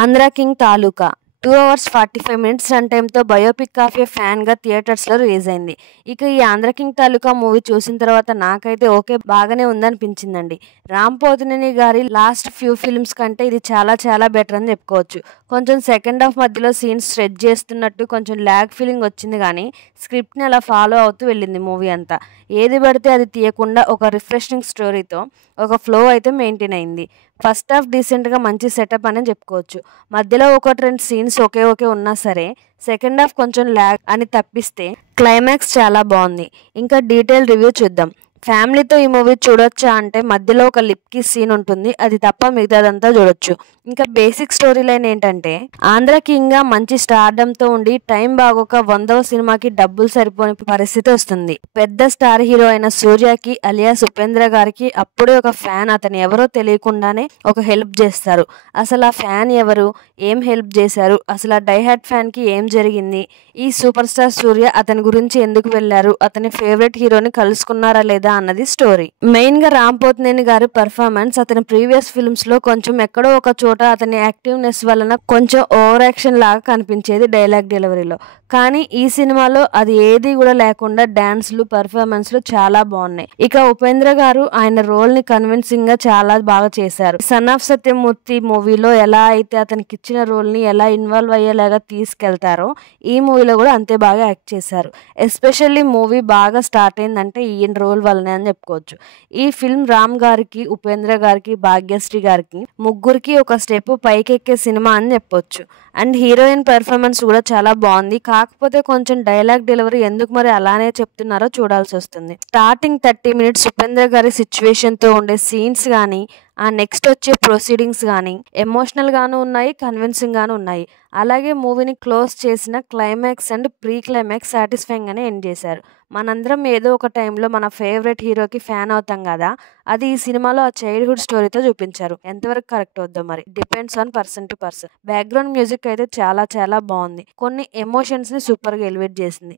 Andhra king Taluka 2 hours 45 minutes run టైమ్తో biopic of a ఫ్యాన్గా థియేటర్స్లో రిలీజ్ అయింది. ఇక ఈ ఆంధ్ర కింగ్ తాలూకా మూవీ చూసిన తర్వాత నాకైతే ఓకే బాగానే ఉందనిపించిందండి. రామ్ పోతినేని గారి లాస్ట్ ఫ్యూ ఫిల్మ్స్ కంటే ఇది చాలా చాలా బెటర్ అని చెప్పుకోవచ్చు. కొంచెం సెకండ్ హాఫ్ మధ్యలో సీన్స్ స్ట్రెచ్ చేస్తున్నట్టు కొంచెం ల్యాగ్ ఫీలింగ్ వచ్చింది, కానీ స్క్రిప్ట్ని అలా ఫాలో అవుతూ వెళ్ళింది మూవీ అంతా. ఏది పడితే అది తీయకుండా ఒక రిఫ్రెషింగ్ స్టోరీతో ఒక ఫ్లో అయితే మెయింటైన్ అయింది. ఫస్ట్ హాఫ్ డీసెంట్గా మంచి సెటప్ అని చెప్పుకోవచ్చు. మధ్యలో 1-2 సీన్స్ ఓకే ఉన్నా సరే సెకండ్ హాఫ్ కొంచెం ల్యాగ్ అని తప్పిస్తే క్లైమాక్స్ చాలా బాగుంది. ఇంకా డీటెయిల్ రివ్యూ చూద్దాం. ఫ్యామిలీతో ఈ మూవీ చూడొచ్చా అంటే మధ్యలో ఒక లిప్ కిస్ సీన్ ఉంటుంది, అది తప్ప మిగతాదంతా చూడొచ్చు. ఇంకా బేసిక్ స్టోరీ లైన్ ఏంటంటే ఆంధ్ర కింగ్గా మంచి స్టార్డంతో ఉండి టైం బాగోక 100వ సినిమాకి డబ్బులు సరిపోని పరిస్థితి వస్తుంది. పెద్ద స్టార్ హీరో అయిన సూర్యకి అలియాస్ ఉపేంద్ర గారికి అప్పుడే ఒక ఫ్యాన్ అతను ఎవరో తెలియకుండానే ఒక హెల్ప్ చేస్తారు. అసలు ఆ ఫ్యాన్ ఎవరు, ఏం హెల్ప్ చేశారు, అసలు ఆ డైహార్డ్ ఫ్యాన్కి ఏం జరిగింది, ఈ సూపర్ స్టార్ సూర్య అతని గురించి ఎందుకు వెళ్ళారు, అతని ఫేవరెట్ హీరోని కలుసుకున్నారా లేదా అన్నది స్టోరీ. మెయిన్ గా రామ్ పోతినేని గారి పర్ఫార్మెన్స్ అతని ప్రీవియస్ ఫిల్మ్స్ లో కొంచెం ఎక్కడో ఒక చోట అతని యాక్టివ్నెస్ వలన కొంచెం ఓవర్ యాక్షన్ లాగా కనిపించేది డైలాగ్ డెలివరీలో. కానీ ఈ సినిమాలో అది ఏది కూడా లేకుండా డాన్స్లు, పర్ఫార్మెన్స్లు చాలా బాగున్నాయి. ఇక ఉపేంద్ర గారు ఆయన రోల్ ని కన్విన్సింగ్ గా చాలా బాగా చేశారు. సన్ ఆఫ్ సత్యమూర్తి మూవీలో ఎలా అయితే అతనికి ఇచ్చిన రోల్ ని ఎలా ఇన్వాల్వ్ అయ్యేలాగా తీసుకెళ్తారో ఈ మూవీలో కూడా అంతే బాగా యాక్ట్ చేశారు. ఎస్పెషల్లీ మూవీ బాగా స్టార్ట్ అయిందంటే ఈయన రోల్ వల్లనే అని చెప్పుకోవచ్చు. ఈ ఫిల్మ్ రామ్ గారికి, ఉపేంద్ర గారికి, భాగ్యశ్రీ గారికి ముగ్గురికి ఒక స్టెప్ పైకెక్కే సినిమా అని చెప్పొచ్చు. అండ్ హీరోయిన్ పెర్ఫార్మెన్స్ కూడా చాలా బాగుంది. కాకపోతే కొంచెం డైలాగ్ డెలివరీ ఎందుకు మరి అలానే చెప్తున్నారో చూడాల్సి వస్తుంది. స్టార్టింగ్ 30 minutes ఉపేంద్ర గారి సిచ్యువేషన్ తో ఉండే సీన్స్ కానీ ఆ నెక్స్ట్ వచ్చే ప్రొసీడింగ్స్ కానీ ఎమోషనల్ గాను ఉన్నాయి, కన్విన్సింగ్ గాను ఉన్నాయి. అలాగే మూవీని క్లోజ్ చేసిన climax and pre climax satisfying గానే ఎండ్ చేశారు. మనందరం ఏదో ఒక టైంలో మన ఫేవరెట్ హీరోకి ఫ్యాన్ అవుతాం కదా, అది ఈ సినిమాలో ఆ చైల్డ్హుడ్ స్టోరీతో చూపించారు. ఎంతవరకు కరెక్ట్ అవుద్దాం మరి, depends on person to person. Background music అయితే చాలా చాలా బాగుంది, కొన్ని ఎమోషన్స్ ని సూపర్ గా ఎలివేట్ చేసింది.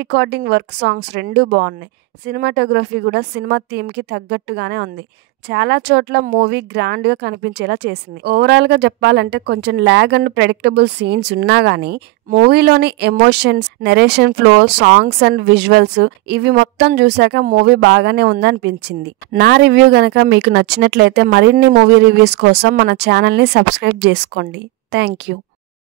రికార్డింగ్ వర్క్, సాంగ్స్ రెండూ బాగున్నాయి. సినిమాటోగ్రఫీ కూడా సినిమా థీమ్ కి తగ్గట్టుగానే ఉంది. చాలా చోట్ల మూవీ గ్రాండ్ గా కనిపించేలా చేసింది. ఓవరాల్ గా చెప్పాలంటే కొంచెం ల్యాగ్ అండ్ ప్రెడిక్టబుల్ సీన్స్ ఉన్నా గానీ మూవీలోని emotions, narration flow, songs and visuals ఇవి మొత్తం చూసాక మూవీ బాగానే ఉందనిపించింది. నా రివ్యూ గనక మీకు నచ్చినట్లయితే మరిన్ని మూవీ రివ్యూస్ కోసం మన ఛానల్ ని సబ్స్క్రైబ్ చేసుకోండి. Thank you.